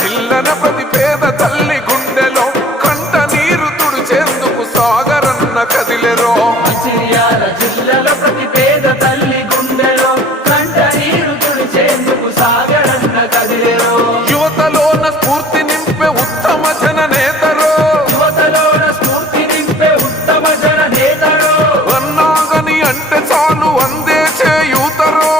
జిల్లన ప్రతి పేద తల్లి గుండెలో కంట నీరు తుడిచేందుకు సాగరన్న కదిలెరో. మంచిర్యాల జిల్లాలో ప్రతి పేద తల్లి గుండెలో కంట నీరు తుడిచేందుకు సాగరన్న కదిలెరో. యువతలోన స్ఫూర్తి నింపే ఉత్తమ జన నేతరో. యువతలోన స్ఫూర్తి నింపే ఉత్తమ జన నేతరో. అన్నాగని అంటే చాలు అందే చేయూతరో.